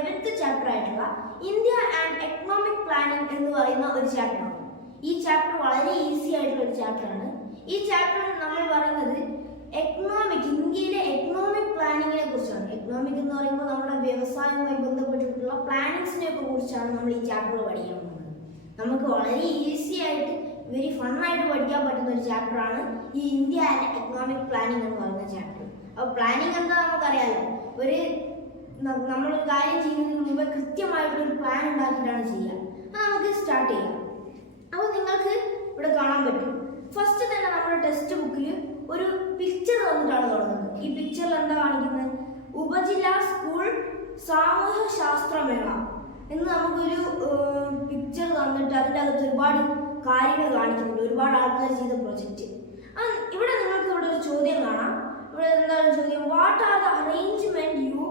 11th chapter ആയിട്ടുള്ള India and economic planning എന്ന് പറയുന്ന ഒരു ചാപ്റ്ററാണ്. ഈ ചാപ്റ്റർ വളരെ ഈസി ആയിട്ടുള്ള ഒരു ചാപ്റ്ററാണ്. ഈ ചാപ്റ്ററിൽ നമ്മൾ പറയുന്നത് ഇന്ത്യയിലെ എക്കണോമിക് പ്ലാനിങ്ങിനെ കുറിച്ചാണ്. എക്കണോമിക് എന്ന് പറയുമ്പോൾ നമ്മുടെ വ്യവസായവുമായി ബന്ധപ്പെട്ടിട്ടുള്ള പ്ലാനിങ്സിനെ കുറിച്ചാണ് നമ്മൾ ഈ ചാപ്റ്റർ പഠിക്കാൻ പോകുന്നത്. നമുക്ക് വളരെ ഈസി ആയിട്ട് വെരി ഫണ്ണായിട്ട് പഠിക്കാൻ പറ്റുന്ന ഒരു ചാപ്റ്ററാണ് ഈ ഇന്ത്യ ആൻഡ് എക്കണോമിക് പ്ലാനിംഗ് എന്ന് പറയുന്ന ചാപ്റ്റർ. അപ്പോൾ പ്ലാനിങ് എന്താ നമുക്കറിയാലോ, നമ്മളൊരു കാര്യം ചെയ്യുന്നതിന് മുമ്പ് കൃത്യമായിട്ടൊരു പ്ലാൻ ഉണ്ടാക്കിയിട്ടാണ് ചെയ്യുക. അപ്പോൾ നമുക്ക് സ്റ്റാർട്ട് ചെയ്യാം. അപ്പോൾ നിങ്ങൾക്ക് ഇവിടെ കാണാൻ പറ്റും, ഫസ്റ്റ് തന്നെ നമ്മുടെ ടെക്സ്റ്റ് ബുക്കിൽ ഒരു പിക്ചർ തന്നിട്ടാണ് തുടങ്ങുന്നത്. ഈ പിക്ചറിൽ എന്താ കാണിക്കുന്നത്? ഉപജില്ലാ സ്കൂൾ സാമൂഹ്യ ശാസ്ത്രമേള എന്ന് നമുക്കൊരു പിക്ചർ തന്നിട്ട് അതിൻ്റെ അകത്ത് ഒരുപാട് കാര്യങ്ങൾ കാണിക്കുന്നുണ്ട്, ഒരുപാട് ആൾക്കാർ ചെയ്ത പ്രൊജക്റ്റ്. ഇവിടെ നിങ്ങൾക്ക് ഇവിടെ ഒരു ചോദ്യം കാണാം. ഇവിടെ എന്താണ് ചോദ്യം? What are the arrangement you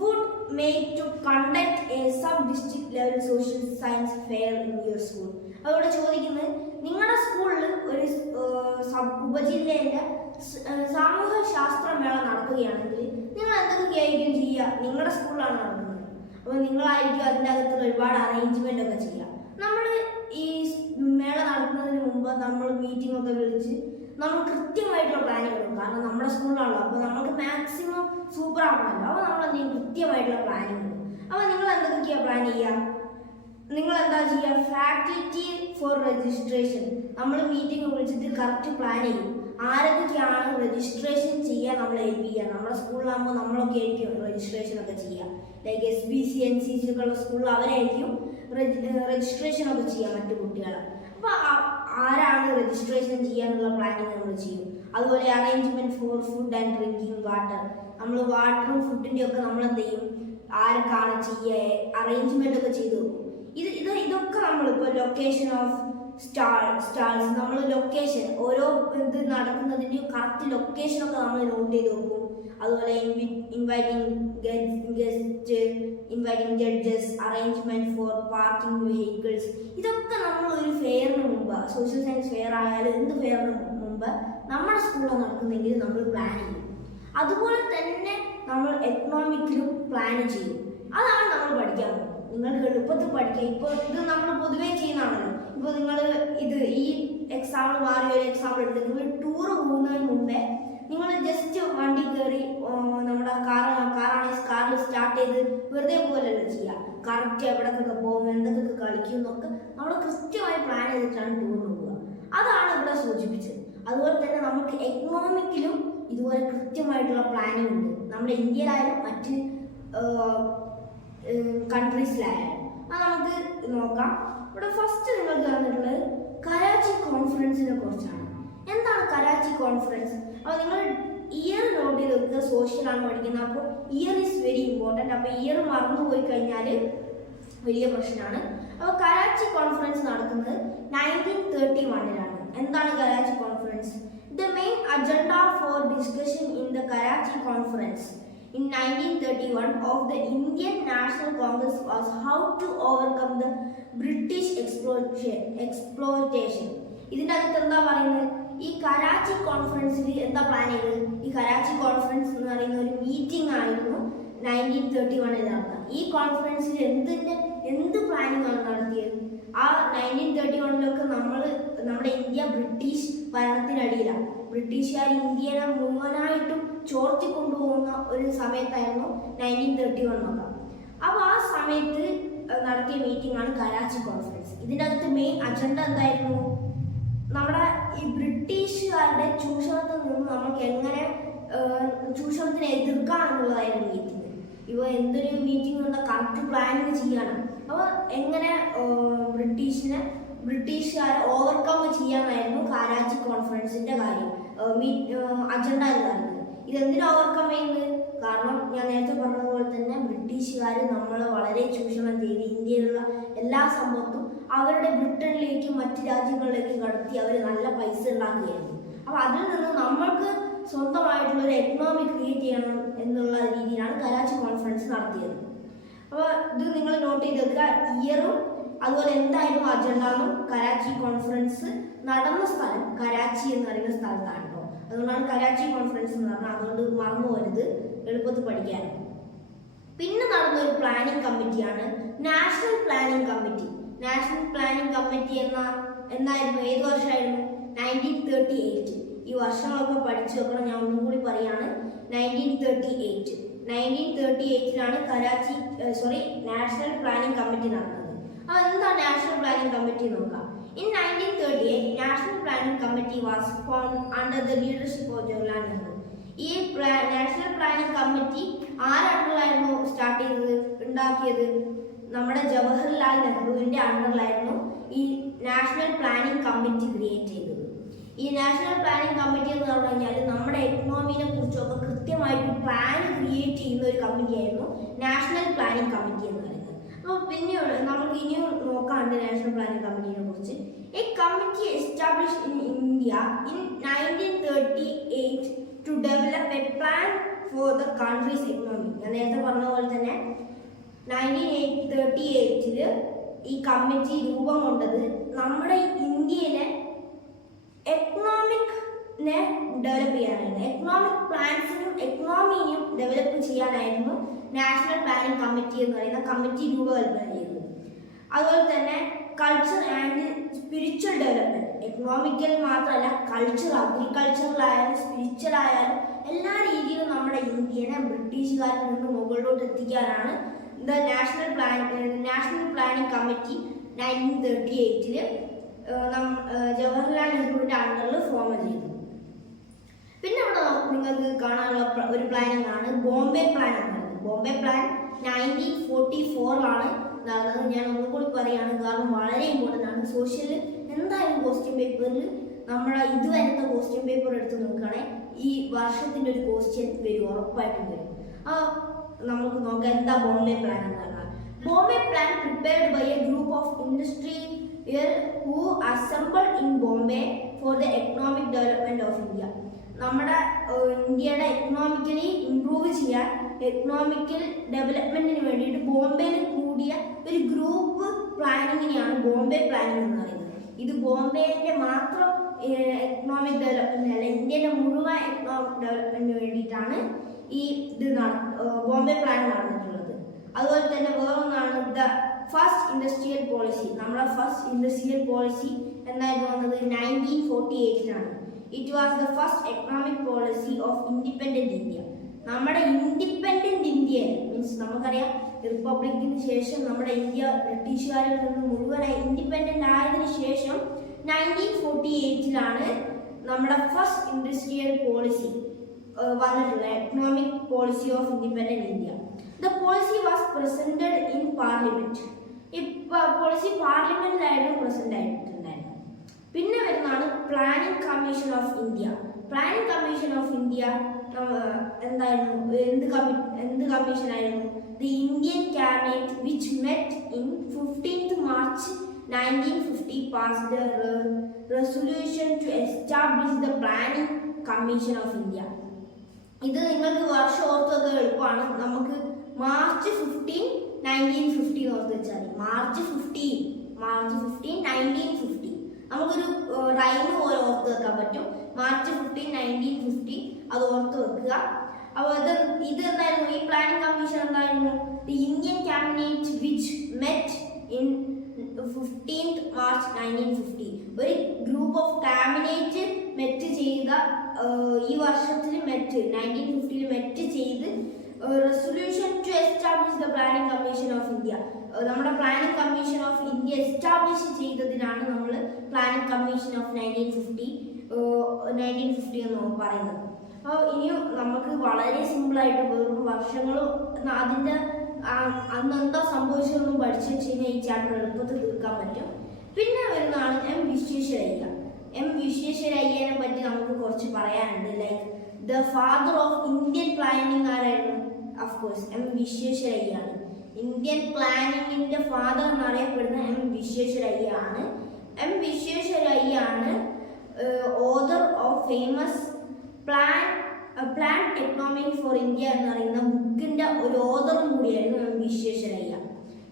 would make to conduct a sub district level social science fair in your school? അതോടെ ചോദിക്കുന്നത്, നിങ്ങളുടെ സ്കൂളിൽ ഒരു ഉപജില്ലയിലെ സാമൂഹ്യ ശാസ്ത്രമേള നടത്തുകയാണെങ്കിൽ നിങ്ങൾ എന്തൊക്കെയായിരിക്കും ചെയ്യുക? നിങ്ങളുടെ സ്കൂളിലാണ് നടക്കുന്നത്, അപ്പോൾ നിങ്ങളായിരിക്കും അതിൻ്റെ അകത്തുള്ള ഒരുപാട് അറേഞ്ച്മെന്റ് ഒക്കെ ചെയ്യുക. നമ്മൾ ഈ മേള നടത്തുന്നതിന് മുമ്പ് നമ്മൾ മീറ്റിംഗ് ഒക്കെ വിളിച്ച് നമ്മൾ കൃത്യമായിട്ടുള്ള പ്ലാനിങ് കൊടുക്കും. കാരണം നമ്മുടെ സ്കൂളിലാണല്ലോ, അപ്പോൾ നമുക്ക് മാക്സിമം സൂപ്പർ ആക്കണമല്ലോ. അപ്പോൾ നമ്മൾ എന്തെങ്കിലും കൃത്യമായിട്ടുള്ള പ്ലാനിങ് കൊടുക്കും. അപ്പോൾ നിങ്ങൾ എന്തൊക്കെയാണ് പ്ലാൻ ചെയ്യുക? നിങ്ങൾ എന്താ ചെയ്യുക? ഫാക്കൽറ്റി ഫോർ രജിസ്ട്രേഷൻ നമ്മൾ മീറ്റിംഗ് വിളിച്ചിട്ട് കറക്റ്റ് പ്ലാൻ ചെയ്യും. ആരൊക്കെയാണ് രജിസ്ട്രേഷൻ ചെയ്യാൻ നമ്മൾ ഏൽപ്പിക്കുക? നമ്മുടെ സ്കൂളിലാകുമ്പോൾ നമ്മളൊക്കെ ആയിരിക്കും രജിസ്ട്രേഷൻ ഒക്കെ ചെയ്യുക. ലൈക്ക് SBC NCC ഒക്കെ ഉള്ള സ്കൂളിൽ അവരായിരിക്കും രജിസ്ട്രേഷൻ ഒക്കെ ചെയ്യുക മറ്റു കുട്ടികളെ. അപ്പോൾ ആരാണ് രജിസ്ട്രേഷൻ ചെയ്യാനുള്ള പ്ലാനിങ് നമ്മൾ ചെയ്യും. അതുപോലെ arrangement for food and drinking water, നമ്മൾ വാട്ടറും ഫുഡിൻ്റെ ഒക്കെ നമ്മൾ എന്ത് ചെയ്യും? ആരൊക്കെയാണ് ചെയ്യുക? അറേഞ്ച്മെന്റ് ഒക്കെ ചെയ്തു വെക്കും. ഇതൊക്കെ നമ്മളിപ്പോൾ ലൊക്കേഷൻ ഓഫ് സ്റ്റാൾസ് നമ്മൾ ലൊക്കേഷൻ ഓരോ ഇത് നടക്കുന്നതിൻ്റെ കറക്റ്റ് ലൊക്കേഷനൊക്കെ നമ്മൾ നോട്ട് ചെയ്ത് വെക്കും. അതുപോലെ inviting judges, arrangement four parking vehicles, ഇതൊക്കെ നമ്മൾ ഒരു ഫെയറിന് മുമ്പ്, സോഷ്യൽ സയൻസ് ഫെയർ ആയാലും എന്ത് ഫെയറിന് മുമ്പ് നമ്മുടെ സ്കൂളിൽ നടക്കുന്നെങ്കിൽ നമ്മൾ പ്ലാൻ ചെയ്യും. അതുപോലെ തന്നെ നമ്മൾ എക്കണോമിക്കിലും പ്ലാൻ ചെയ്യും. അതാണ് നമ്മൾ പഠിക്കാൻ പോകുന്നത്. നിങ്ങൾക്ക് എളുപ്പത്തിൽ പഠിക്കാം. ഇപ്പോൾ ഇത് നമ്മൾ പൊതുവേ ചെയ്യുന്നതാണല്ലോ. ഇപ്പോൾ നിങ്ങൾ ഈ എക്സാമ്പിൾ മാറി ഒരു എക്സാമ്പിൾ എടുത്ത് നിങ്ങൾ ടൂർ പോകുന്നതിന് മുമ്പേ നിങ്ങൾ ജസ്റ്റ് വണ്ടി കയറി നമ്മുടെ കാറാണെങ്കിൽ കാറിൽ സ്റ്റാർട്ട് ചെയ്ത് വെറുതെ പോലല്ലോ ചെയ്യുക. കറക്റ്റ് എവിടേക്കൊക്കെ പോകും, എന്തൊക്കെ കളിക്കും എന്നൊക്കെ നമ്മൾ കൃത്യമായി പ്ലാൻ ചെയ്തിട്ടാണ് ടൂറിന് പോവുക. അതാണ് ഇവിടെ സൂചിപ്പിച്ചത്. അതുപോലെ തന്നെ നമുക്ക് എക്കണോമിക്കിലും ഇതുപോലെ കൃത്യമായിട്ടുള്ള പ്ലാനിങ് ഉണ്ട്. നമ്മുടെ ഇന്ത്യയിലായാലും മറ്റ് കൺട്രീസിലായാലും. അത് നമുക്ക് നോക്കാം. ഇവിടെ ഫസ്റ്റ് നിങ്ങൾക്ക് തന്നിട്ടുള്ളത് കരാച്ചി കോൺഫറൻസിനെ കുറിച്ചാണ്. എന്താണ് കരാച്ചി കോൺഫറൻസ്? അപ്പോൾ നിങ്ങൾ ഇയർ നോട്ട് ചെയ്ത് വെക്കുക. സോഷ്യലാണ് പഠിക്കുന്നത്, അപ്പോൾ ഇയർ ഈസ് വെരി ഇമ്പോർട്ടൻറ്റ്. അപ്പോൾ ഇയർ മറന്നുപോയി കഴിഞ്ഞാൽ വലിയ പ്രശ്നമാണ്. അപ്പോൾ കരാച്ചി കോൺഫറൻസ് നടക്കുന്നത് 1931-ലാണ്. എന്താണ് Karachi conference? The main agenda for discussion in the Karachi conference in 1931 of the Indian National Congress was how to overcome the British exploitation. ഇതിൻ്റെ അകത്ത് എന്താ പറയുന്നത്? ഈ കരാച്ചി കോൺഫറൻസിൽ എന്താ പ്ലാൻ ചെയ്തത്? ഈ കരാച്ചി കോൺഫറൻസ് എന്ന് പറയുന്ന ഒരു മീറ്റിംഗ് ആയിരുന്നു 1931 നടന്നത്. ഈ കോൺഫറൻസിൽ എന്ത് പ്ലാനിങ് ആണ് നടത്തിയത്? ആ 1931 നമ്മുടെ ഇന്ത്യ ബ്രിട്ടീഷ് ഭരണത്തിനടിയിലാണ്. ബ്രിട്ടീഷുകാർ ഇന്ത്യനെ മുഴുവനായിട്ടും ചോർത്തി കൊണ്ടുപോകുന്ന ഒരു സമയത്തായിരുന്നു 1931. അപ്പോൾ ആ സമയത്ത് നടത്തിയ മീറ്റിംഗ് ആണ് കരാച്ചി കോൺഫറൻസ്. ഇതിൻ്റെ അകത്ത് മെയിൻ അജണ്ട എന്തായിരുന്നു? നമ്മുടെ ഈ ബ്രിട്ടീഷുകാരുടെ ചൂഷണത്തിൽ നിന്ന് നമുക്ക് എങ്ങനെ ചൂഷണത്തിനെ എതിർക്കാം എന്നുള്ളതായിരുന്നു മീറ്റിംഗ്. ഇപ്പോൾ എന്തൊരു മീറ്റിംഗ് എന്താ കറക്റ്റ് പ്ലാനിങ് ചെയ്യാണ്. അപ്പോൾ എങ്ങനെ ബ്രിട്ടീഷുകാരെ ഓവർകം ചെയ്യാനായിരുന്നു കരാച്ചി കോൺഫറൻസിന്റെ കാര്യം, അജണ്ട എന്ന് പറയുന്നത്. ഇതെന്തിനാ ഓവർകം ചെയ്യുന്നത്? കാരണം ഞാൻ നേരത്തെ പറഞ്ഞതുപോലെ തന്നെ ബ്രിട്ടീഷുകാർ നമ്മളെ വളരെ ചൂഷണം ചെയ്ത് ഇന്ത്യയിലുള്ള എല്ലാ സമ്പത്തും അവരുടെ ബ്രിട്ടനിലേക്കും മറ്റ് രാജ്യങ്ങളിലേക്കും കടത്തി അവർ നല്ല പൈസ ഉണ്ടാക്കുകയായിരുന്നു. അപ്പോൾ അതിൽ നിന്ന് നമ്മൾക്ക് സ്വന്തമായിട്ടുള്ളൊരു എക്കണോമി ക്രിയേറ്റ് ചെയ്യണം എന്നുള്ള രീതിയിലാണ് കരാച്ചി കോൺഫറൻസ് നടത്തിയത്. അപ്പോൾ ഇത് നിങ്ങൾ നോട്ട് ചെയ്ത് വെക്കുക. ഇയറും അതുപോലെ എന്തായിരുന്നു അജണ്ടാന്നും കരാച്ചി കോൺഫറൻസ് നടന്ന സ്ഥലം കരാച്ചി എന്ന് പറയുന്ന സ്ഥലത്താണ് കേട്ടോ. അതുകൊണ്ടാണ് കരാച്ചി കോൺഫറൻസ് എന്ന് പറഞ്ഞാൽ. അതുകൊണ്ട് മറന്നു പോരുത്, എളുപ്പത്തിൽ പഠിക്കാനും. പിന്നെ നടന്ന ഒരു പ്ലാനിംഗ് കമ്മിറ്റിയാണ് national planning committee. National planning committee എന്നായിരുന്നു, ഏത് വർഷമായിരുന്നു? 1938. ഈ വർഷങ്ങളൊക്കെ പഠിച്ചു വെക്കണം, ഞാൻ ഒന്നും കൂടി പറയാണ്. 1938ലാണ് നാഷണൽ പ്ലാനിംഗ് കമ്മിറ്റി നടന്നത്. അപ്പോൾ എന്താ നാഷണൽ പ്ലാനിംഗ് കമ്മിറ്റി നോക്കാം. In 1938, National Planning Committee was formed under the leadership of Jawaharlal Nehru. ഈ നാഷണൽ പ്ലാനിംഗ് കമ്മിറ്റി ആരണ്ടറിലായിരുന്നു സ്റ്റാർട്ട് ചെയ്തത്, ഉണ്ടാക്കിയത്? നമ്മുടെ ജവഹർലാൽ നെഹ്റുവിന്റെ അണ്ടറിലായിരുന്നു ഈ നാഷണൽ പ്ലാനിംഗ് കമ്മിറ്റി ക്രിയേറ്റ് ചെയ്തത്. ഈ നാഷണൽ പ്ലാനിംഗ് കമ്മിറ്റി എന്ന് പറഞ്ഞു കഴിഞ്ഞാൽ നമ്മുടെ എക്കണോമിനെ കുറിച്ചൊക്കെ കൃത്യമായിട്ട് പ്ലാൻ ക്രിയേറ്റ് ചെയ്യുന്ന ഒരു കമ്മിറ്റി ആയിരുന്നു നാഷണൽ പ്ലാനിംഗ് കമ്മിറ്റി എന്ന് പറയുന്നത്. അപ്പോൾ പിന്നെ നമുക്ക് ഇനിയും നോക്കാണ്ട് നാഷണൽ പ്ലാനിംഗ് കമ്മിറ്റിനെ കുറിച്ച്. A committee established in India in 1938 to develop a plan for the country's economy. ഞാൻ നേരത്തെ പറഞ്ഞ പോലെ തന്നെ 1938 ഈ കമ്മിറ്റി രൂപം കൊണ്ടത് നമ്മുടെ ഇന്ത്യയിലെ എക്കണോമിക്നെ ഡെവലപ്പ് ചെയ്യാനായിരുന്നു. എക്കണോമിക് പ്ലാൻസിനും എക്കണോമിയും ഡെവലപ്പ് ചെയ്യാനായിരുന്നു നാഷണൽ പ്ലാനിംഗ് കമ്മിറ്റി എന്ന് പറയുന്ന കമ്മിറ്റി രൂപകൽപ്പന ചെയ്തത്. അതുപോലെ തന്നെ culture and spiritual development, economical മാത്രമല്ല കൾച്ചർ, അഗ്രികൾച്ചറലായാലും സ്പിരിച്വൽ ആയാലും എല്ലാ രീതിയിലും നമ്മുടെ ഇന്ത്യനെ ബ്രിട്ടീഷുകാരിൽ നിന്ന് മുകളിലോട്ട് എത്തിക്കാനാണ് നാഷണൽ പ്ലാനിംഗ് കമ്മിറ്റി 1938 ജവഹർലാൽ നെഹ്റുവിന്റെ അണ്ടറിൽ ഫോം ചെയ്തു. പിന്നെ അവിടെ നിങ്ങൾക്ക് കാണാനുള്ള ഒരു പ്ലാനിംഗ് ആണ് ബോംബെ പ്ലാൻ എന്ന് പറയുന്നത്. ബോംബെ പ്ലാൻ 1944 നടന്നത്. ഞാൻ ഒന്നുകൂടി പറയുകയാണ്, കാരണം വളരെ ഇമ്പോർട്ടൻ്റ് ആണ്. സോഷ്യലിൽ എന്തായാലും ക്വസ്റ്റ്യൻ പേപ്പറിൽ നമ്മുടെ ഇതുവരത്തെ ക്വസ്റ്റ്യൻ പേപ്പർ എടുത്ത് നോക്കുകയാണെങ്കിൽ ഈ വർഷത്തിൻ്റെ ഒരു ക്വസ്റ്റ്യൻ വരും, ഉറപ്പായിട്ടും വരും. നമുക്ക് നോക്കാം എന്താ ബോംബെ പ്ലാൻ എന്ന് പറഞ്ഞാൽ. Bombay plan prepared by a group of industrial who assembled in Bombay for the economic development of India. നമ്മുടെ ഇന്ത്യയുടെ എക്കണോമിക്കലി ഇംപ്രൂവ് ചെയ്യാൻ, എക്കണോമിക്കൽ ഡെവലപ്മെന്റിന് വേണ്ടിയിട്ട് ബോംബെയിൽ കൂടിയ ഒരു ഗ്രൂപ്പ് പ്ലാനിങ്ങിനെയാണ് ബോംബെ പ്ലാനിങ് എന്ന് പറയുന്നത്. ഇത് ബോംബെയുടെ മാത്രം എക്കണോമിക് ഡെവലപ്മെന്റ് അല്ല, ഇന്ത്യയുടെ മുഴുവൻ എക്കണോമിക് ഡെവലപ്മെന്റിന് വേണ്ടിയിട്ടാണ് ഈ ബോംബെ പ്ലാൻ നടന്നിട്ടുള്ളത്. അതുപോലെ തന്നെ വേറൊന്നാണ് ദ ഫസ്റ്റ് ഇൻഡസ്ട്രിയൽ പോളിസി. നമ്മുടെ ഫസ്റ്റ് ഇൻഡസ്ട്രിയൽ പോളിസി എന്നായിരുന്നു വന്നത് 1948 it was the first economic policy of independent India. നമ്മുടെ ഇൻഡിപെൻഡന്റ് ഇന്ത്യ മീൻസ് നമുക്കറിയാം റിപ്പബ്ലിക്കിന് ശേഷം നമ്മുടെ ഇന്ത്യ ബ്രിട്ടീഷുകാരിൽ നിന്ന് മുഴുവനായി ഇൻഡിപെൻഡന്റ് ആയതിനു ശേഷം 1948 നമ്മുടെ ഫസ്റ്റ് ഇൻഡസ്ട്രിയൽ പോളിസി വന്നിട്ടുള്ള economic policy of independent India. The policy was presented in parliament. ഈ പോളിസി പാർലമെന്റിലായിരുന്നു പ്രസന്റ് ആയിട്ടുണ്ടായിരുന്നു. പിന്നെ വരുന്നതാണ് planning commission of India. Planning commission of India എന്തായിരുന്നു, എന്ത് കമ്മീഷൻ ആയിരുന്നു? The Indian cabinet which met in 15th March 1950 passed a resolution to establish the planning commission of India. ഇത് നിങ്ങൾക്ക് വർഷം ഓർത്തൊക്കെ എളുപ്പമാണ്. നമുക്ക് മാർച്ച് 15, 1950 ഓർത്ത് വെച്ചാൽ മതി. മാർച്ച് 15, 1950 നമുക്കൊരു റൈം പോലെ ഓർത്ത് വെക്കാൻ പറ്റും. മാർച്ച് 15, 1950 അത് ഓർത്ത് വെക്കുക. അപ്പോൾ ഇത് എന്തായിരുന്നു? ഈ പ്ലാനിംഗ് കമ്മീഷൻ എന്തായിരുന്നു? The Indian cabinet which met in 15th March 1950. ഒരു ഗ്രൂപ്പ് ഓഫ് ക്യാബിനറ്റ് മെറ്റ് ചെയ്ത ഈ വർഷത്തിൽ 1950 മെറ്റ് ചെയ്ത് resolution to establish the planning commission of India. നമ്മുടെ planning commission of India establish ചെയ്തതിനാണ് നമ്മൾ പ്ലാനിംഗ് കമ്മീഷൻ ഓഫ് 1950 എന്ന് പറയുന്നത്. അപ്പോൾ ഇനിയും നമുക്ക് വളരെ സിമ്പിളായിട്ട് വെറും വർഷങ്ങളും അതിൻ്റെ അന്നെന്താ സംഭവിച്ചതൊന്നും പഠിച്ചു വെച്ച് കഴിഞ്ഞാൽ ഈ ചാപ്റ്റർ എളുപ്പത്തിൽ തീർക്കാൻ പറ്റും. പിന്നെ വരുന്നതാണ് എം വിശ്വേശ്വരയ്യ. എം വിശ്വേശ്വരയ്യനെ പറ്റി നമുക്ക് കുറച്ച് പറയാനുണ്ട്. Like the father of Indian planning ആരായിരുന്നു? അഫ്കോഴ്സ് എം വിശ്വേശ്വരയ്യ ആണ്. ഇന്ത്യൻ പ്ലാനിങ്ങിന്റെ ഫാദർ എന്നറിയപ്പെടുന്ന എം വിശ്വേശ്വരയ്യ ആണ്. എം വിശ്വേശ്വരയ്യ ആണ് author of famous plan economic for India എന്ന് പറയുന്ന ബുക്കിന്റെ ഒരു ഓതറും കൂടിയായിരുന്നു എം വിശ്വേശ്വരയ്യ.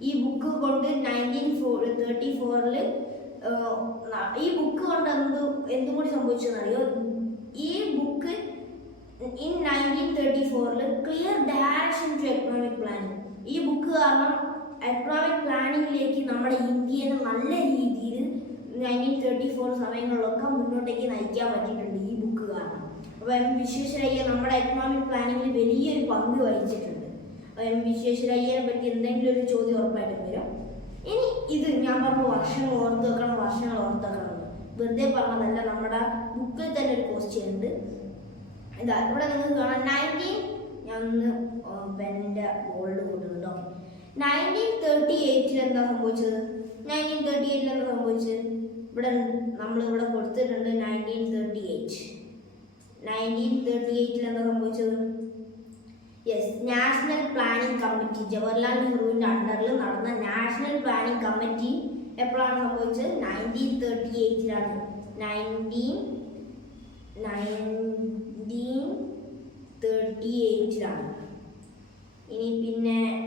ഈ ബുക്ക് കൊണ്ട് 1934 ഈ ബുക്ക് കൊണ്ട് എന്തുകൂടി സംഭവിച്ചെന്നറിയോ? ഈ book in 1934 clear direction to economic planning. ഈ ബുക്ക് കാരണം എക്കണോമിക് പ്ലാനിങ്ങിലേക്ക് നമ്മുടെ ഇന്ത്യയെ നല്ല രീതിയിൽ 1934 സമയങ്ങളിലൊക്കെ മുന്നോട്ടേക്ക് നയിക്കാൻ പറ്റിയിട്ടുണ്ട് ഈ ബുക്ക് കാരണം. അപ്പോൾ എം വിശ്വേശ്വരയ്യ നമ്മുടെ എക്കണോമിക് പ്ലാനിങ്ങിൽ വലിയൊരു പങ്ക് വഹിച്ചിട്ടുണ്ട്. അപ്പോൾ എം വിശ്വേശ്വരയ്യനെ പറ്റി എന്തെങ്കിലും ഒരു ചോദ്യം ഉറപ്പായിട്ടും വരും. ഇനി ഇത് ഞാൻ പറഞ്ഞ വർഷങ്ങൾ ഓർത്ത് വെക്കണം വെറുതെ പറഞ്ഞതല്ല, നമ്മുടെ ബുക്കിൽ തന്നെ ഒരു ക്വസ്റ്റ്യൻ ഉണ്ട്. ഇതാ ഇവിടെ നിങ്ങൾക്ക് കാണാം 19 ഞാൻ ഒന്ന് പെൻ്റെ ബോൾഡ് കൂട്ടുന്നുണ്ടോ. 1938 എന്താ സംഭവിച്ചത്? 1938 എന്താ സംഭവിച്ചത്? ഇവിടെ നമ്മളിവിടെ കൊടുത്തിട്ടുണ്ട് 1938 എന്താ സംഭവിച്ചത്? Yes, national planning committee, Jawaharlal നെഹ്റുവിൻ്റെ അണ്ടറിൽ നടന്ന നാഷണൽ പ്ലാനിംഗ് കമ്മിറ്റി എപ്പോഴാണ് സംഭവിച്ചത്? 1938 1938 ഇനി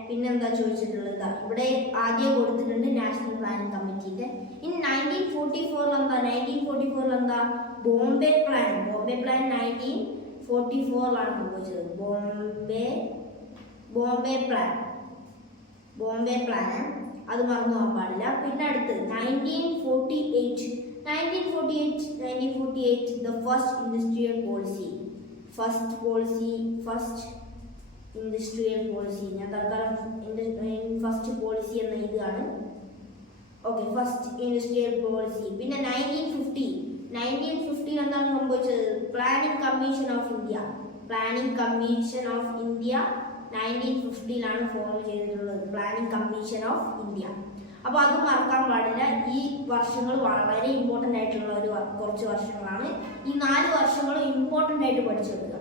പിന്നെന്താ ചോദിച്ചിട്ടുള്ളത്? ഇവിടെ ആദ്യം കൊടുത്തിട്ടുണ്ട് നാഷണൽ പ്ലാനിംഗ് കമ്മിറ്റിന്റെ. ഇനി 1944 എന്താ? ബോംബെ പ്ലാൻ 1944 സംഭവിച്ചത്. ബോംബെ പ്ലാൻ അത് മറന്നു പോകാൻ പാടില്ല. പിന്നെ അടുത്ത് 1948 the first industrial policy ഞാൻ തൽക്കാലം ഫസ്റ്റ് പോളിസി എന്ന ഇതാണ്. Okay, first industrial policy. പിന്നെ 1950 എന്താണ് സംഭവിച്ചത്? Planning commission of India 1950 form ചെയ്തിട്ടുള്ളത്, പ്ലാനിംഗ് കമ്മീഷൻ ഓഫ് ഇന്ത്യ. അപ്പോൾ അത് മറക്കാൻ പാടില്ല. ഈ വർഷങ്ങൾ വളരെ ഇമ്പോർട്ടൻ്റ് ആയിട്ടുള്ള കുറച്ച് വർഷങ്ങളാണ്. ഈ 4 വർഷങ്ങളും ഇമ്പോർട്ടൻ്റ് ആയിട്ട് പഠിച്ചു വെക്കുക.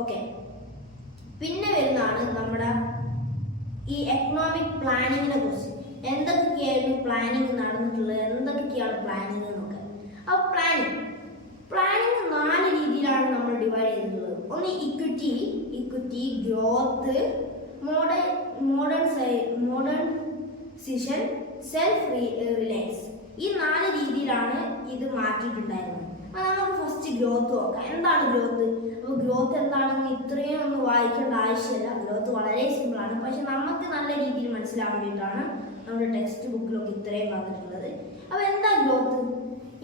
ഓക്കെ, പിന്നെ വരുന്നതാണ് നമ്മുടെ ഈ എക്കണോമിക് പ്ലാനിങ്ങിനെ കുറിച്ച്. എന്തൊക്കെയായിരുന്നു പ്ലാനിങ് നടന്നിട്ടുള്ളത്, എന്തൊക്കെയാണ് പ്ലാനിങ് എന്നൊക്കെ. അപ്പോൾ പ്ലാനിങ് 4 രീതിയിലാണ് നമ്മൾ ഡിവൈഡ് ചെയ്തിട്ടുള്ളത്. ഒന്ന് ഇക്വിറ്റി, ഗ്രോത്ത്, മോഡേൺസിഷൻ, സെൽഫ് റിലയൻസ്. ഈ 4 രീതിയിലാണ് ഇത് മാറ്റിയിട്ടുണ്ടായിരുന്നത്. നമുക്ക് ഫസ്റ്റ് ഗ്രോത്ത് നോക്കാം. എന്താണ് ഗ്രോത്ത്? അപ്പോൾ ഗ്രോത്ത് എന്താണെന്ന് ഇത്രയും ഒന്നും വായിക്കേണ്ട ആവശ്യമില്ല. ഗ്രോത്ത് വളരെ സിമ്പിളാണ്, പക്ഷെ നമുക്ക് നല്ല രീതിയിൽ മനസ്സിലാവാൻ വേണ്ടിയിട്ടാണ് നമ്മുടെ ടെക്സ്റ്റ് ബുക്കിലൊക്കെ ഇത്രയും വന്നിട്ടുള്ളത്. അപ്പോൾ എന്താ ഗ്രോത്ത്?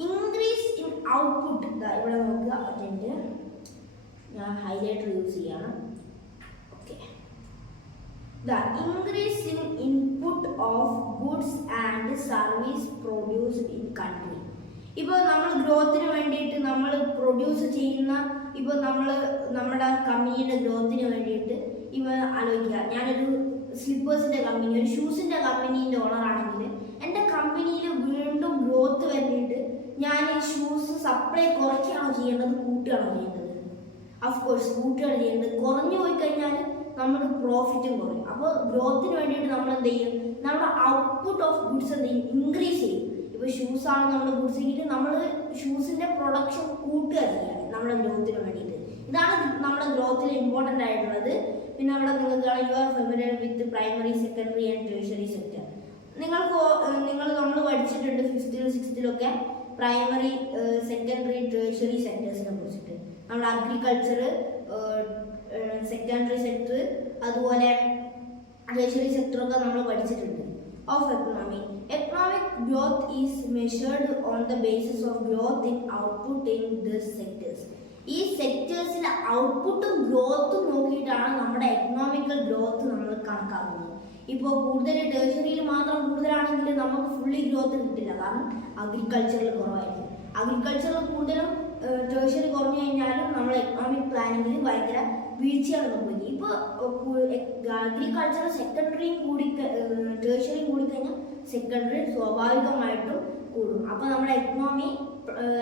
Increase in output. ഇവിടെ നോക്കുക, അറ്റൻഡ്, ഞാൻ ഹൈലൈറ്റർ യൂസ് ചെയ്യണം. Okay, increase in input of goods and service produced in country. ഇപ്പോൾ നമ്മൾ ഗ്രോത്തിന് വേണ്ടിയിട്ട് നമ്മൾ പ്രൊഡ്യൂസ് ചെയ്യുന്ന, ഇപ്പോൾ നമ്മുടെ കമ്പനിയുടെ ഗ്രോത്തിന് വേണ്ടിയിട്ട് ആലോചിക്കുക, ഞാനൊരു സ്ലിപ്പേഴ്സിൻ്റെ കമ്പനി, ഒരു ഷൂസിൻ്റെ കമ്പനീൻ്റെ ഓണറാണെങ്കിൽ എൻ്റെ കമ്പനിയിൽ വീണ്ടും ഗ്രോത്ത് വേണ്ടിയിട്ട് ഞാൻ ഈ ഷൂസ് സപ്ലൈ കുറയ്ക്കുകയാണോ ചെയ്യേണ്ടത്, കൂട്ടുകയാണോ ചെയ്യേണ്ടത്? അഫ്കോഴ്സ് കൂട്ടുകയാണ് ചെയ്യേണ്ടത്. കുറഞ്ഞു പോയി കഴിഞ്ഞാൽ നമ്മുടെ പ്രോഫിറ്റും കുറയും. അപ്പോൾ ഗ്രോത്തിന് വേണ്ടിയിട്ട് നമ്മൾ എന്ത് ചെയ്യും? നമ്മുടെ ഔട്ട്പുട്ട് ഓഫ് ഗുഡ്സ് എന്ത് ചെയ്യും? ഇൻക്രീസ് ചെയ്യും. ഇപ്പോൾ ഷൂസാണ് നമ്മുടെ ഗുഡ്സ് എങ്കിൽ നമ്മൾ ഷൂസിൻ്റെ പ്രൊഡക്ഷൻ കൂട്ടുക ചെയ്യുക നമ്മുടെ ഗ്രോത്തിന് വേണ്ടിയിട്ട്. ഇതാണ് നമ്മുടെ ഗ്രോത്തിൽ ഇമ്പോർട്ടൻ്റ് ആയിട്ടുള്ളത്. പിന്നെ അവിടെ നിങ്ങൾക്ക് you are familiar with primary, secondary and tertiary sector. നമ്മൾ പഠിച്ചിട്ടുണ്ട് 5th 6th primary, secondary, tertiary സെക്ടേഴ്സിനെ കുറിച്ചിട്ട്. നമ്മുടെ അഗ്രികൾച്ചർ, സെക്കൻഡറി സെക്ടർ, അതുപോലെ ടേഴ്സറി സെക്ടറൊക്കെ നമ്മൾ പഠിച്ചിട്ടുണ്ട്. Of economic growth is measured on the basis of growth in output in these sectors. ഈ സെക്ടേഴ്സിലെ ഔട്ട്പുട്ടും ഗ്രോത്തും നോക്കിയിട്ടാണ് നമ്മുടെ എക്കണോമിക്കൽ ഗ്രോത്ത് നമ്മൾ കണക്കാക്കുന്നത്. ഇപ്പോൾ കൂടുതൽ ടേഴ്സറിയിൽ മാത്രം കൂടുതലാണെങ്കിൽ നമുക്ക് ഫുള്ളി ഗ്രോത്ത് കിട്ടില്ല, കാരണം അഗ്രികൾച്ചറിൽ കുറവായിരിക്കും. അഗ്രികൾച്ചറിൽ കൂടുതലും ടേഴ്സറി കുറഞ്ഞു കഴിഞ്ഞാലും നമ്മൾ എക്കണോമിക് പ്ലാനിങ്ങിൽ ഭയങ്കര വീഴ്ചയാണ് സംഭവിക്കുക. ഇപ്പോൾ അഗ്രികൾച്ചർ സെക്കൻഡറിയും ടേഴ്സറിയും കൂടിക്കഴിഞ്ഞാൽ സെക്കൻഡറി സ്വാഭാവികമായിട്ടും കൂടും. അപ്പോൾ നമ്മുടെ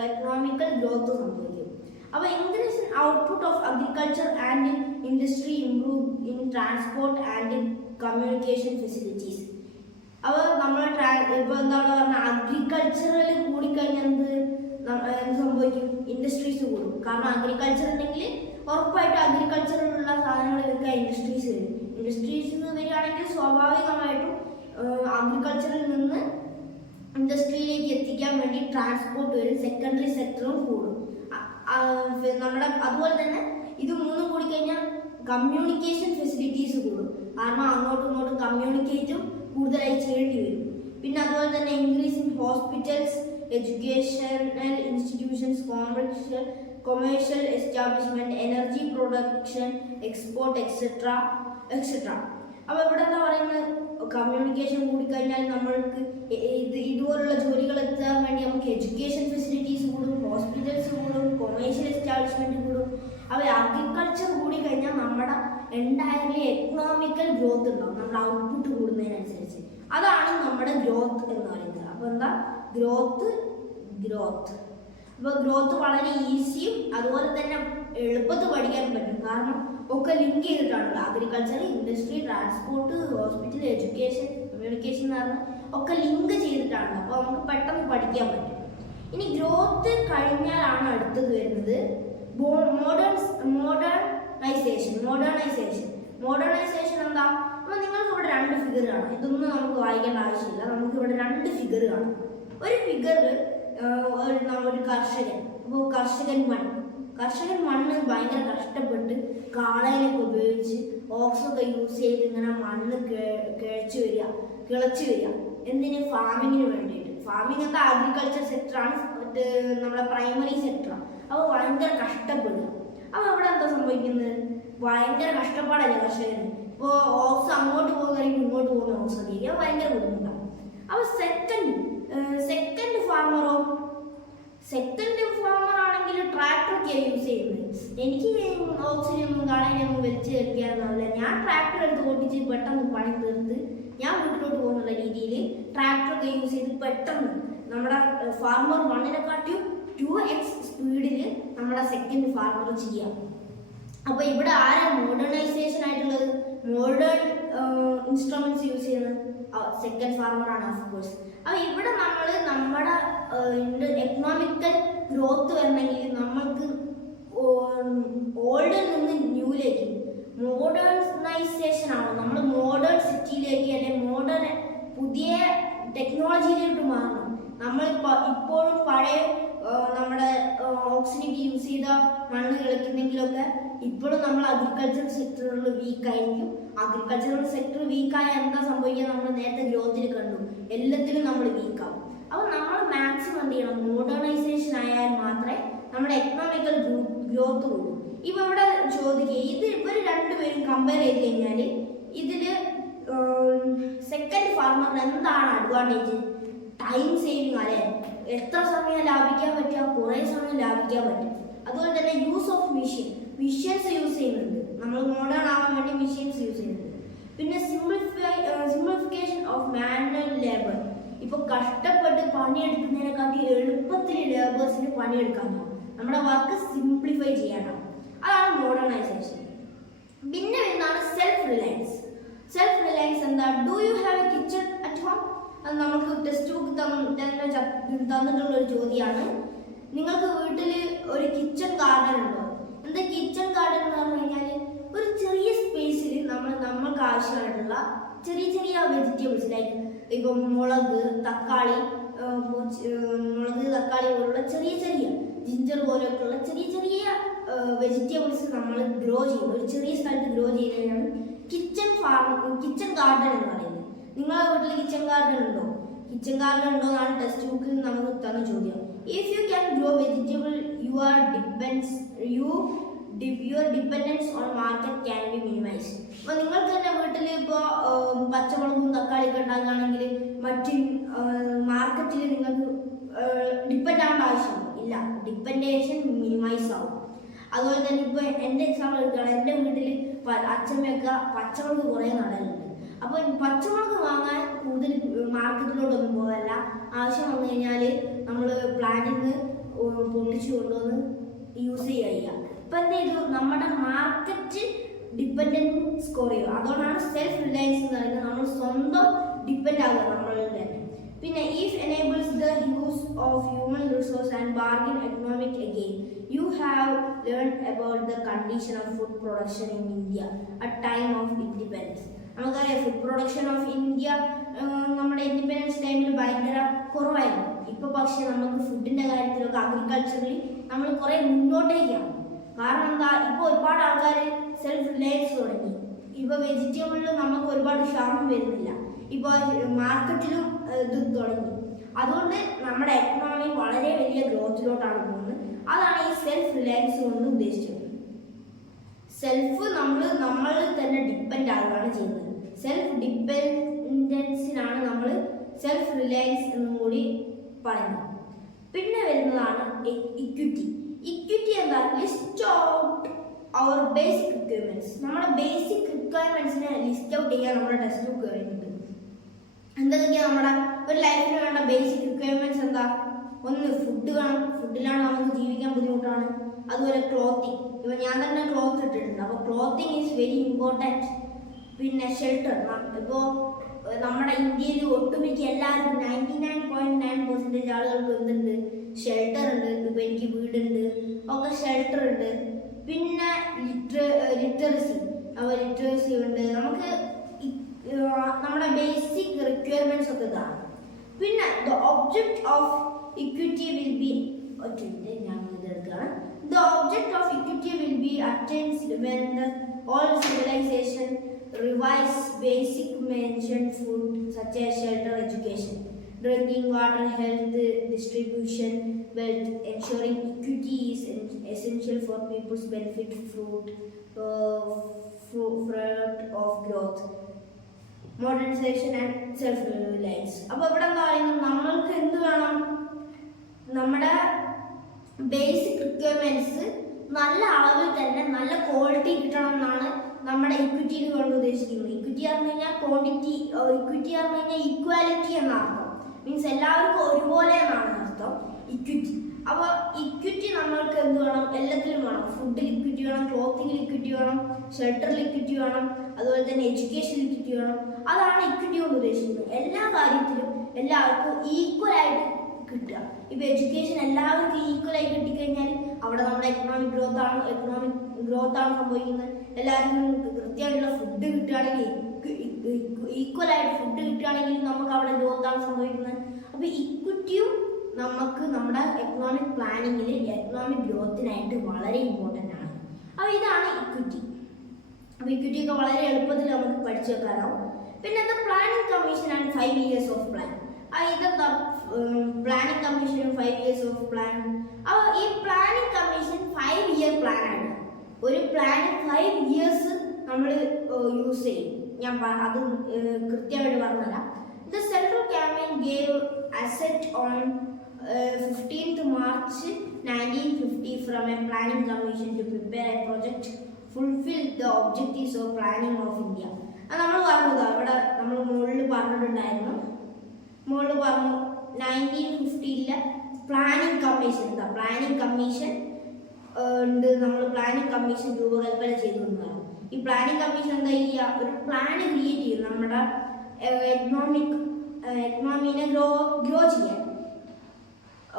എക്കണോമിക്കൽ ഗ്രോത്ത് സംഭവിക്കും. അപ്പോൾ increase in output of agriculture and industry, improve in transport and communication facilities. അപ്പോൾ നമ്മൾ ഇപ്പോൾ എന്താണ് പറഞ്ഞാൽ അഗ്രികൾച്ചറിൽ കൂടിക്കഴിഞ്ഞാൽ എന്ത് സംഭവിക്കും? ഇൻഡസ്ട്രീസ് കൂടും. കാരണം അഗ്രികൾച്ചർ ഉണ്ടെങ്കിൽ ഉറപ്പായിട്ട് അഗ്രികൾച്ചറിലുള്ള സാധനങ്ങൾ വിൽക്കാൻ ഇൻഡസ്ട്രീസ് വരും. ഇൻഡസ്ട്രീസ് വരികയാണെങ്കിൽ സ്വാഭാവികമായിട്ടും അഗ്രികൾച്ചറിൽ നിന്ന് ഇൻഡസ്ട്രിയിലേക്ക് എത്തിക്കാൻ വേണ്ടി ട്രാൻസ്പോർട്ട് വരും, സെക്കൻഡറി സെക്ടറും കൂടും. അതുപോലെ തന്നെ ഇത് മൂന്നും കൂടി കഴിഞ്ഞാൽ കമ്മ്യൂണിക്കേഷൻ ഫെസിലിറ്റീസ് കൂടും. കാരണം അങ്ങോട്ടും ഇങ്ങോട്ടും കമ്മ്യൂണിക്കേറ്റും കൂടുതലായി ചെയ്യേണ്ടി വരും. പിന്നെ അതുപോലെ തന്നെ increase in hospitals, educational institutions, commercial establishment, energy production, export etcetera etcetera. അപ്പോൾ ഇവിടെ എന്താ പറയുന്നത്, കമ്മ്യൂണിക്കേഷൻ കൂടിക്കഴിഞ്ഞാൽ നമ്മൾക്ക് ഇതുപോലുള്ള ജോലികൾ എത്താൻ വേണ്ടി നമുക്ക് എഡ്യൂക്കേഷൻ ഫെസിലിറ്റീസ് കൂടും, ഹോസ്പിറ്റൽസ് കൂടും, കൊമേഴ്ഷ്യൽ എസ്റ്റാബ്ലിഷ്മെന്റ് കൂടും. അപ്പോൾ അഗ്രികൾച്ചർ കൂടി കഴിഞ്ഞാൽ നമ്മുടെ എൻറ്റയർലി എക്കണോമിക്കൽ ഗ്രോത്ത് ഉണ്ടാവും, നമ്മുടെ ഔട്ട്പുട്ട് കൂടുന്നതിനനുസരിച്ച്. അതാണ് നമ്മുടെ ഗ്രോത്ത് എന്ന് പറയുന്നത്. അപ്പോൾ എന്താ ഗ്രോത്ത്? അപ്പോൾ ഗ്രോത്ത് വളരെ ഈസിയും അതുപോലെ തന്നെ എളുപ്പത്തിൽ പഠിക്കാൻ പറ്റും. കാരണം ഒക്കെ ലിങ്ക് ചെയ്തിട്ടാണല്ലോ, agriculture, industry, transport, hospital, education, communication എന്ന് പറഞ്ഞാൽ ഒക്കെ ലിങ്ക് ചെയ്തിട്ടാണല്ലോ. അപ്പോൾ നമുക്ക് പെട്ടെന്ന് പഠിക്കാൻ പറ്റും. ഇനി ഗ്രോത്ത് കഴിഞ്ഞാലാണ് അടുത്തത് വരുന്നത് മോഡേണൈസേഷൻ എന്താ? അപ്പോൾ നിങ്ങൾക്ക് ഇവിടെ 2 ഫിഗർ കാണാം. ഇതൊന്നും നമുക്ക് വായിക്കേണ്ട ആവശ്യമില്ല. നമുക്ക് ഇവിടെ 2 ഫിഗർ കാണാം. ഒരു ഫിഗർ ഒരു കർഷകൻ. അപ്പോൾ കർഷകൻ മണ്ണ് ഭയങ്കര കഷ്ടപ്പെട്ട് കാളയിലൊക്കെ ഉപയോഗിച്ച് ഓക്സൊക്കെ യൂസ് ചെയ്ത് ഇങ്ങനെ മണ്ണ് കിളച്ച് വരിക. എന്തിന്? ഫാമിങ്ങിന് വേണ്ടിയിട്ട്. ഫാമിംഗ് എന്താ? അഗ്രികൾച്ചർ സെക്ടറാണ്, നമ്മുടെ പ്രൈമറി സെക്ടറാണ്. അപ്പോൾ ഭയങ്കര കഷ്ടപ്പെടുക. അപ്പോൾ ഇവിടെ എന്താ സംഭവിക്കുന്നത്? ഭയങ്കര കഷ്ടപ്പാടല്ലേ കർഷകന്. ഇപ്പോൾ ഓക്സ് അങ്ങോട്ട് പോകുന്നതായിരിക്കും ഇങ്ങോട്ട് പോകുന്ന ഓക്സ് ഒക്കെ ഭയങ്കര ബുദ്ധിമുട്ടാണ്. അപ്പോൾ സെക്കൻഡ് ഫാമർ ആണെങ്കിൽ ട്രാക്ടറൊക്കെ യൂസ് ചെയ്യുന്നത്. എനിക്ക് ഓക്സിജനും കളയിനൊന്നും വലിച്ചു കയറ്റിയാണെന്നല്ല, ഞാൻ ട്രാക്ടർ എടുത്ത് ഓടിച്ച് പെട്ടെന്ന് പണി തീർത്ത് ഞാൻ വീട്ടിലോട്ട് പോകുന്നുള്ള രീതിയിൽ ട്രാക്ടറൊക്കെ യൂസ് ചെയ്ത് പെട്ടെന്ന് നമ്മുടെ ഫാർമർ 1നെക്കാട്ടിയും 2x സ്പീഡിൽ നമ്മുടെ സെക്കൻഡ് ഫാർമർ ചെയ്യാം. അപ്പോൾ ഇവിടെ ആരാ മോഡേണൈസേഷൻ ആയിട്ടുള്ളത്? മോഡേൺ ഇൻസ്ട്രുമെന്റ്സ് യൂസ് ചെയ്യുന്നത് സെക്കൻഡ് ഫാർമറാണ് ഓഫ് കോഴ്സ്. അപ്പോൾ ഇവിടെ നമ്മൾ നമ്മുടെ എക്കണോമിക്കൽ ഗ്രോത്ത് വരണമെങ്കിൽ നമ്മൾക്ക് ഓൾഡിൽ നിന്ന് ന്യൂയിലേക്ക് മോഡേണൈസേഷൻ ആവണം. നമ്മൾ മോഡേൺ സിറ്റിയിലേക്ക് അല്ലെങ്കിൽ മോഡേൺ പുതിയ ടെക്നോളജിയിലേക്ക് മാറണം. ഇപ്പോഴും പഴയ നമ്മുടെ ഓക്സിജൻ യൂസ് ചെയ്ത മണ്ണ് കളിക്കുന്നെങ്കിലൊക്കെ ഇപ്പോഴും നമ്മൾ അഗ്രികൾച്ചർ സെക്ടറിൽ വീക്കായിരിക്കും. അഗ്രികൾച്ചറൽ സെക്ടർ വീക്കായ എന്താ സംഭവിക്കുക? നമ്മൾ നേരത്തെ ഗ്രോത്തിൽ കണ്ടു, എല്ലാത്തിലും നമ്മൾ വീക്കാവും. അപ്പോൾ നമ്മൾ മാക്സിമം എന്ത് ചെയ്യണം? മോഡേണൈസേഷൻ ആയാൽ മാത്രമേ നമ്മുടെ എക്കണോമിക്കൽ ഗ്രോത്ത് കൂടും. ഇപ്പോൾ ഇവിടെ ചോദിക്കുക, ഇവർ രണ്ടുപേരും കമ്പയർ ചെയ്ത് കഴിഞ്ഞാൽ ഇതിൽ സെക്കൻഡ് ഫാർമറിന് എന്താണ് അഡ്വാൻറ്റേജ്? ടൈം സേവിങ് അല്ലേ? എത്ര സമയം ലാഭിക്കാൻ പറ്റുക? കുറേ സമയം ലാഭിക്കാൻ പറ്റും. അതുപോലെ തന്നെ യൂസ് ഓഫ് മെഷീൻസ് യൂസ് ചെയ്യുന്നുണ്ട്. നമ്മൾ മോഡേൺ ആവാൻ വേണ്ടി മെഷീൻസ് യൂസ് ചെയ്യുന്നുണ്ട്. പിന്നെ സിംപ്ലിഫിക്കേഷൻ ഓഫ് മാനുവൽ ലേബർ. ഇപ്പോൾ കഷ്ടപ്പെട്ട് പണിയെടുക്കുന്നതിനെക്കാട്ടി എളുപ്പത്തിൽ ലേബേഴ്സിന് പണിയെടുക്കാനാവും. നമ്മുടെ വർക്ക് സിംപ്ലിഫൈ ചെയ്യാനാവും. അതാണ് മോഡേണൈസേഷൻ. പിന്നെ വരുന്നതാണ് സെൽഫ് റിലയൻസ് എന്താ? Do you have A kitchen at home? അത് നമുക്ക് ടെക്സ്റ്റ് ബുക്ക് തന്നിട്ടുള്ള ഒരു ചോദ്യമാണ്. നിങ്ങൾക്ക് വീട്ടിൽ ഒരു കിച്ചൺ ഗാർഡൻ ഉണ്ടോ? എന്താ കിച്ചൺ ഗാർഡൻ എന്ന് പറഞ്ഞു കഴിഞ്ഞാൽ ഒരു ചെറിയ സ്പേസിൽ നമ്മൾക്ക് ആവശ്യമായിട്ടുള്ള ചെറിയ വെജിറ്റബിൾസ്, ലൈക്ക് ഇപ്പം മുളക്, തക്കാളി പോലുള്ള ചെറിയ ജിഞ്ചർ പോലെയൊക്കെയുള്ള ചെറിയ വെജിറ്റബിൾസ് നമ്മൾ ഗ്രോ ചെയ്യുന്നത്, ഒരു ചെറിയ സ്ഥലത്ത് ഗ്രോ ചെയ്യുന്നതിനാണ് കിച്ചൺ ഗാർഡൻ എന്ന് പറയുന്നത്. നിങ്ങളുടെ വീട്ടിൽ കിച്ചൺ ഗാർഡൻ ഉണ്ടോ എന്നാണ് ടെക്സ്റ്റ് ബുക്കിൽ നമുക്ക് തന്ന ചോദ്യം. If you can grow vegetable your dependence on market can be minimise. അപ്പോൾ നിങ്ങൾക്ക് തന്നെ വീട്ടിൽ ഇപ്പോൾ പച്ചമുളകും തക്കാളിയൊക്കെ ഉണ്ടാക്കുകയാണെങ്കിൽ മറ്റ് മാർക്കറ്റിൽ നിങ്ങൾക്ക് ഡിപ്പെൻഡ് ആവേണ്ട ആവശ്യമില്ല. ഡിപ്പെൻഡേഷൻ മിനിമൈസ് ആവും. അതുപോലെ തന്നെ ഇപ്പോൾ എൻ്റെ എക്സാമ്പിൾ എടുക്കുകയാണ്, എൻ്റെ വീട്ടിൽ അച്ഛമ്മയൊക്കെ പച്ചമുളക് കുറേ നടലുണ്ട്. അപ്പോൾ പച്ചമുളക് വാങ്ങാൻ കൂടുതൽ മാർക്കറ്റിലോട്ടൊന്നും പോകല്ല. ആവശ്യം വന്നു കഴിഞ്ഞാൽ നമ്മൾ പ്ലാന്റിൽ നിന്ന് പൊട്ടിച്ചു കൊണ്ടുവന്ന് യൂസ് ചെയ്യുക. അപ്പം എന്ത് ചെയ്തു? നമ്മുടെ മാർക്കറ്റ് ഡിപ്പെൻഡൻസ് കുറയുക. അതുകൊണ്ടാണ് സെൽഫ് റിലയൻസ് എന്ന് പറയുന്നത്. നമ്മൾ സ്വന്തം ഡിപ്പെൻഡ് ആകുക നമ്മളിൽ തന്നെ. പിന്നെ if enables the use of human resource and bargain economic again. You have learned about the condition of food production in India at time of independence. നമുക്കറിയാം ഫുഡ് പ്രൊഡക്ഷൻ ഓഫ് ഇന്ത്യ നമ്മുടെ independence ടൈമിൽ ഭയങ്കര കുറവായിരുന്നു. ഇപ്പോൾ പക്ഷേ നമുക്ക് ഫുഡിൻ്റെ കാര്യത്തിലൊക്കെ അഗ്രികൾച്ചറിൽ നമ്മൾ കുറേ മുന്നോട്ടേക്കാണ്. കാരണം എന്താ? ഇപ്പോൾ ഒരുപാട് ആൾക്കാർ സെൽഫ് റിലയൻസ് തുടങ്ങി. ഇപ്പോൾ വെജിറ്റബിളിൽ നമുക്ക് ഒരുപാട് ക്ഷാമം വരുന്നില്ല. ഇപ്പോൾ മാർക്കറ്റിലും ഇത് തുടങ്ങി. അതുകൊണ്ട് നമ്മുടെ എക്കണോമി വളരെ വലിയ ഗ്രോത്തിലോട്ടാണ് പോകുന്നത്. അതാണ് ഈ സെൽഫ് റിലയൻസ് കൊണ്ട് ഉദ്ദേശിച്ചത്. സെൽഫ് നമ്മൾ തന്നെ ഡിപ്പെൻഡ് ആവുകയാണ് ചെയ്യുന്നത്. സെൽഫ് ഡിപ്പെൻഡൻസിനാണ് നമ്മൾ സെൽഫ് റിലയൻസ് എന്നും കൂടി പറയുന്നത്. പിന്നെ വരുന്നതാണ് ഇക്വിറ്റി. ഇക്വിറ്റി എന്താ? ലിസ്റ്റ് ഔട്ട് അവർ ബേസിക് റിക്വയർമെന്റ്സ്. നമ്മുടെ ബേസിക് റിക്വയർമെന്റ്സിനെ ലിസ്റ്റ് ഔട്ട് ചെയ്യാൻ നമ്മുടെ ടെക്സ്റ്റ് ബുക്ക് കഴിഞ്ഞിട്ടുണ്ട്. എന്തൊക്കെയാണ് നമ്മുടെ ഒരു ലൈഫിന് വേണ്ട ബേസിക് റിക്വയർമെന്റ്സ്? എന്താ? ഒന്ന്, ഫുഡ് വേണം. ഫുഡിലാണ് നമുക്ക് ജീവിക്കാൻ ബുദ്ധിമുട്ടാണ്. അതുപോലെ ക്ലോത്തിങ്. ഇപ്പം ഞാൻ തന്നെ ക്ലോത്ത് ഇട്ടിട്ടുണ്ട്, അപ്പോൾ ക്ലോത്തിങ് ഈസ് വെരി ഇമ്പോർട്ടൻറ്റ്. പിന്നെ ഷെൽട്ടർ. ഇപ്പോൾ നമ്മുടെ ഇന്ത്യയിൽ ഒട്ടുമിക്ക എല്ലാവർക്കും 99.9% ആളുകൾക്ക് എന്തുണ്ട്? ഷെൽട്ടർ ഉണ്ട്. ഇപ്പോൾ എനിക്ക് വീടുണ്ട്, ഒക്കെ ഷെൽട്ടർ ഉണ്ട്. പിന്നെ ലിറ്ററസി ഉണ്ട്. നമുക്ക് നമ്മുടെ ബേസിക് റിക്വയർമെന്റ്സ് ഒക്കെ ഇതാണ്. പിന്നെ the object of equity will be The object of equity will be attained when all civilization revise basic mentioned food such as shelter, education, drinking water, health, distribution, wealth. Ensuring equity is essential for people's benefit, fruit of growth, modernization and self-reliance. അപ്പോൾ ഇവിടെ എന്താ പറയുന്നത്? നമ്മൾക്ക് എന്ത് വേണം? നമ്മുടെ basic requirements നല്ല അളവിൽ തന്നെ നല്ല ക്വാളിറ്റി കിട്ടണം എന്നാണ് നമ്മുടെ ഇക്വിറ്റിയിൽ കൊണ്ട് ഉദ്ദേശിക്കുന്നത്. ഇക്വിറ്റി പറഞ്ഞു കഴിഞ്ഞാൽ ക്വാണ്ടിറ്റി, ഇക്വിറ്റി പറഞ്ഞു കഴിഞ്ഞാൽ ഈക്വാലിറ്റി എന്നർത്ഥം. മീൻസ് എല്ലാവർക്കും ഒരുപോലെ എന്നാണ് അർത്ഥം ഇക്വിറ്റി. അപ്പോൾ ഇക്വിറ്റി നമ്മൾക്ക് എന്ത് വേണം? എല്ലാത്തിലും വേണം. ഫുഡിൽ ഇക്വിറ്റി വേണം, ക്ലോത്തിങ്ങിൽ ഇക്വിറ്റി വേണം, ഷെൽട്ടറിൽ ഇക്വിറ്റി വേണം, അതുപോലെ തന്നെ എഡ്യൂക്കേഷനിൽ ഇക്വിറ്റി വേണം. അതാണ് ഇക്വിറ്റി കൊണ്ട് ഉദ്ദേശിക്കുന്നത്. എല്ലാ കാര്യത്തിലും എല്ലാവർക്കും ഈക്വൽ ആയിട്ട് കിട്ടുക. ഇപ്പോൾ എഡ്യൂക്കേഷൻ എല്ലാവർക്കും ഈക്വലായി കിട്ടിക്കഴിഞ്ഞാൽ അവിടെ നമ്മുടെ എക്കണോമിക് ഗ്രോത്ത് ആണ് സംഭവിക്കുന്നത്. എല്ലാവർക്കും കൃത്യമായിട്ടുള്ള ഫുഡ് കിട്ടുകയാണെങ്കിൽ, ഈക്വലായിട്ട് ഫുഡ് കിട്ടുകയാണെങ്കിൽ നമുക്ക് അവിടെ ഗ്രോത്ത് ആണ് സംഭവിക്കുന്നത്. അപ്പോൾ ഇക്വിറ്റിയും നമുക്ക് നമ്മുടെ എക്കണോമിക് പ്ലാനിങ്ങിൽ എക്കണോമിക് ഗ്രോത്തിനായിട്ട് വളരെ ഇമ്പോർട്ടൻ്റ് ആണ്. അപ്പോൾ ഇതാണ് ഇക്വിറ്റി. അപ്പോൾ ഇക്വിറ്റിയൊക്കെ വളരെ എളുപ്പത്തിൽ നമുക്ക് പഠിച്ചു വെക്കാനാവും. പിന്നെ planning commission and 5 years of plan. ഇതെന്താ? പ്ലാനിങ് കമ്മീഷനും 5 years of plan. അപ്പോൾ ഈ പ്ലാനിങ് കമ്മീഷൻ 5 year പ്ലാൻ ആണ്. ഒരു പ്ലാനിങ് 5 years നമ്മൾ യൂസ് ചെയ്യും. ഞാൻ അത് കൃത്യമായിട്ട് പറഞ്ഞുതരാം. The central campaign gave asset on 15th March 1950 from a planning commission to prepare a project fulfill the objectives of planning of India. നമ്മൾ പറഞ്ഞതാ ഇവിടെ നമ്മൾ മുകളിൽ പറഞ്ഞിട്ടുണ്ടായിരുന്നു. 1950 പ്ലാനിങ് കമ്മീഷൻ. എന്താ പ്ലാനിങ് കമ്മീഷൻ ഉണ്ട്. നമ്മൾ പ്ലാനിങ് കമ്മീഷൻ രൂപകൽപ്പന ചെയ്തുകൊണ്ടാണ്. ഈ പ്ലാനിങ് കമ്മീഷൻ എന്താ ചെയ്യുക? ഒരു പ്ലാൻ ക്രിയേറ്റ് ചെയ്യും നമ്മുടെ എക്കണോമിനെ ഗ്രോ ചെയ്യാൻ.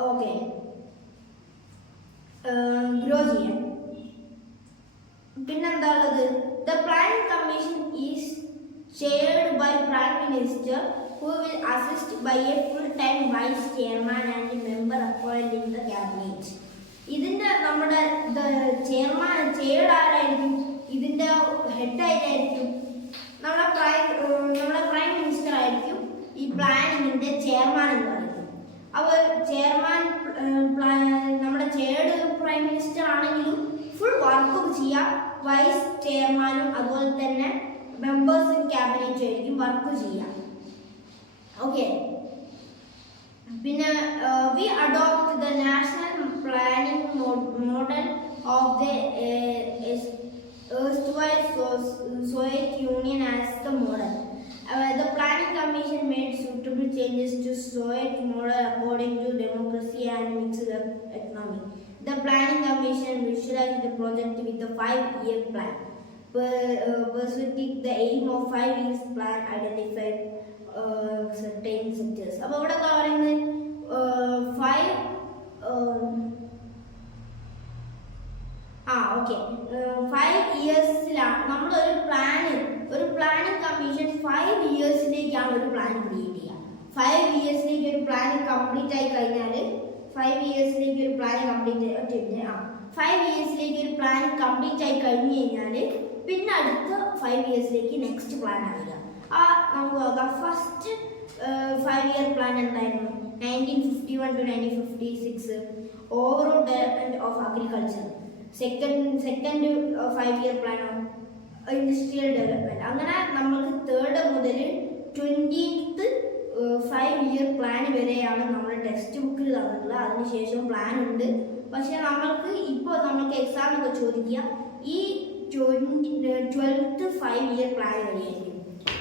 ഓക്കെ, ഗ്രോ ചെയ്യാൻ. പിന്നെന്താ ഉള്ളത്? The planning commission is chaired by Prime Minister, who will assist by a full-time Vice Chairman and a member appointed in the Cabinet. ഇതിൻ്റെ നമ്മുടെ ചെയർഡ് ആരായിരിക്കും? ഇതിൻ്റെ ഹെഡ് ആയിരിക്കും നമ്മുടെ പ്രൈം മിനിസ്റ്റർ ആയിരിക്കും ഈ പ്ലാനിങ്ങിൻ്റെ ചെയർമാൻ എന്ന് പറയുന്നത്. അപ്പോൾ ചെയർമാൻ നമ്മുടെ ചെയർഡ് പ്രൈം മിനിസ്റ്റർ ആണെങ്കിലും ഫുൾ വർക്ക് ചെയ്യാം. വൈസ് ചെയർമാനും അതുപോലെ തന്നെ മെമ്പേഴ്സ് ഇൻ ക്യാബിനറ്റ് ആയിരിക്കും വർക്ക് ചെയ്യാം. ഓക്കെ, പിന്നെ we adopt the national planning model of the Soviet Union as the model. The Planning Commission made suitable changes to Soviet model according to democracy and mixed economy. The Planning Commission visualized the project with a 5-year plan. Pursuing the aim of 5 years plan identified certain sectors. അപ്പോൾ ഇവിടെ പറയുന്നത് 5 ഇയേഴ്സിലാണ് നമ്മളൊരു planning commission 5 ഇയേഴ്സിലേക്കാണ് ഒരു plan create ചെയ്യുക. 5 ഇയേഴ്സിലേക്ക് ഒരു plan complete ആയി കഴിഞ്ഞാൽ 5 ഇയേഴ്സിലേക്ക് ഒരു പ്ലാൻ കംപ്ലീറ്റ് 5 ഇയേഴ്സിലേക്ക് ഒരു പ്ലാൻ കംപ്ലീറ്റ് ആയി കഴിഞ്ഞ് കഴിഞ്ഞാൽ പിന്നെ അടുത്ത 5 ഇയേഴ്സിലേക്ക് നെക്സ്റ്റ് പ്ലാൻ വരിക. നമുക്ക് നോക്കാം. ഫസ്റ്റ് 5 ഇയർ പ്ലാൻ എന്തായിരുന്നു? 1951 to 1956 overall development of agriculture. Second 5 year plan industrial development. അങ്ങനെ നമ്മൾക്ക് 3rd മുതൽ 20th 5 ഇയർ പ്ലാൻ വരെയാണ് നമ്മുടെ ടെക്സ്റ്റ് ബുക്കിൽ തന്നിട്ടുള്ളത്. അതിനുശേഷം പ്ലാൻ ഉണ്ട്. പക്ഷെ നമ്മൾക്ക് എക്സാമിനൊക്കെ ചോദിക്കുക ഈ 12th 5 ഇയർ പ്ലാൻ വരെയായിരിക്കും.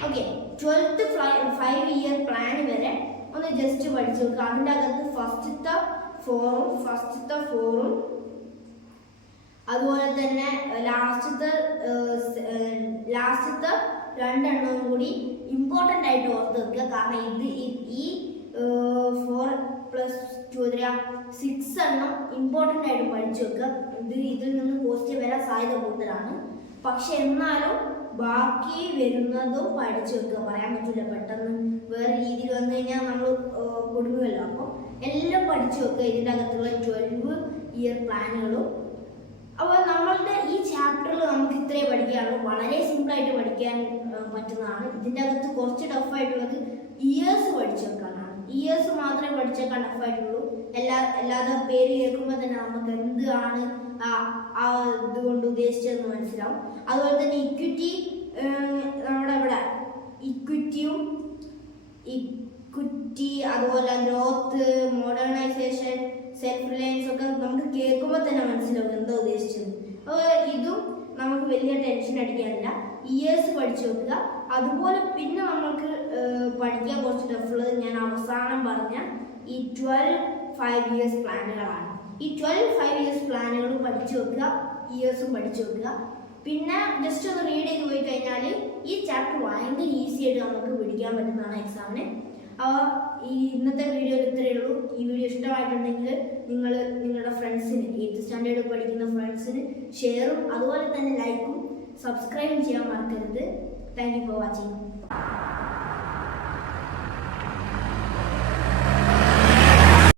ഓക്കെ, 12th 5 ഇയർ പ്ലാൻ വരെ ഒന്ന് ജസ്റ്റ് പഠിച്ചു നോക്കുക. അതിൻ്റെ അകത്ത് ഫസ്റ്റത്തെ ഫോറും അതുപോലെ തന്നെ ലാസ്റ്റത്തെ 2 കൂടി ഇമ്പോർട്ടൻ്റ് ആയിട്ട് ഓർത്ത് വെക്കുക. കാരണം ഈ 4+2 ഇമ്പോർട്ടൻ്റ് ആയിട്ട് പഠിച്ചു വെക്കുക. ഇതിൽ നിന്ന് പോസിറ്റീവ് വരാൻ സാധ്യത കൂടുതലാണ്. പക്ഷെ എന്നാലും ബാക്കി വരുന്നതും പഠിച്ചു വെക്കുക. പറയാൻ പറ്റില്ല, പെട്ടെന്ന് വേറെ രീതിയിൽ വന്നു കഴിഞ്ഞാൽ നമ്മൾ കൊടുക്കുമല്ലോ. അപ്പോൾ എല്ലാം പഠിച്ചു വെക്കുക, ഇതിൻ്റെ അകത്തുള്ള 12 ഇയർ പ്ലാനുകളും. അപ്പോൾ നമ്മളുടെ ഈ ചാപ്റ്ററിൽ നമുക്ക് ഇത്രയേ പഠിക്കാനുള്ളൂ. വളരെ സിമ്പിളായിട്ട് പഠിക്കാൻ പറ്റുന്നതാണ്. ഇതിൻ്റെ അകത്ത് കുറച്ച് ടഫായിട്ടുള്ളത് ഇയേഴ്സ് പഠിച്ചു വെക്കാനാണ്. ഇയേഴ്സ് മാത്രമേ പഠിച്ചേക്കാൻ ടഫായിട്ടുള്ളൂ. അല്ലാതെ പേര് കേൾക്കുമ്പോൾ തന്നെ നമുക്ക് എന്താണ് ഇതുകൊണ്ട് ഉദ്ദേശിച്ചതെന്ന് മനസ്സിലാവും. അതുപോലെ തന്നെ ഇക്വിറ്റി, നമ്മുടെ ഇവിടെ ഇക്വിറ്റി, അതുപോലെ ഗ്രോത്ത്, മോഡേണൈസേഷൻ, സെൽഫ് റിലയൻസ് ഒക്കെ നമുക്ക് കേൾക്കുമ്പോൾ തന്നെ മനസ്സിലാവും എന്താ ഉദ്ദേശിച്ചത്. അപ്പോൾ ഇതും നമുക്ക് വലിയ ടെൻഷൻ അടിക്കാനില്ല. ഇയേഴ്സ് പഠിച്ചു വെക്കുക. അതുപോലെ പിന്നെ നമുക്ക് പഠിക്കാൻ കുറച്ച് ടഫുള്ളത് ഞാൻ അവസാനം പറഞ്ഞ ഈ 12 5 ഇയേഴ്സ് പ്ലാനുകളാണ്. ഈ 12 5 ഇയേഴ്സ് പ്ലാനുകളും പഠിച്ചു വെക്കുക, ഇയേഴ്സും പഠിച്ചു വെക്കുക. പിന്നെ ജസ്റ്റ് ഒന്ന് റീഡ് ചെയ്ത് പോയി കഴിഞ്ഞാൽ ഈ ചാപ്റ്റർ ഭയങ്കര ഈസി ആയിട്ട് നമുക്ക് പിടിക്കാൻ പറ്റുന്നതാണ് എക്സാമിന്. അപ്പോൾ ഇന്നത്തെ വീഡിയോയിൽ ഇത്രയേ ഉള്ളൂ. ഈ വീഡിയോ ഇഷ്ടമായിട്ടുണ്ടെങ്കിൽ നിങ്ങൾ നിങ്ങളുടെ ഫ്രണ്ട്സിന്, 8th സ്റ്റാൻഡേർഡ് പഠിക്കുന്ന ഫ്രണ്ട്സിന് ഷെയറും അതുപോലെ തന്നെ ലൈക്കും സബ്സ്ക്രൈബും ചെയ്യാൻ മറക്കരുത്. Thank you for watching.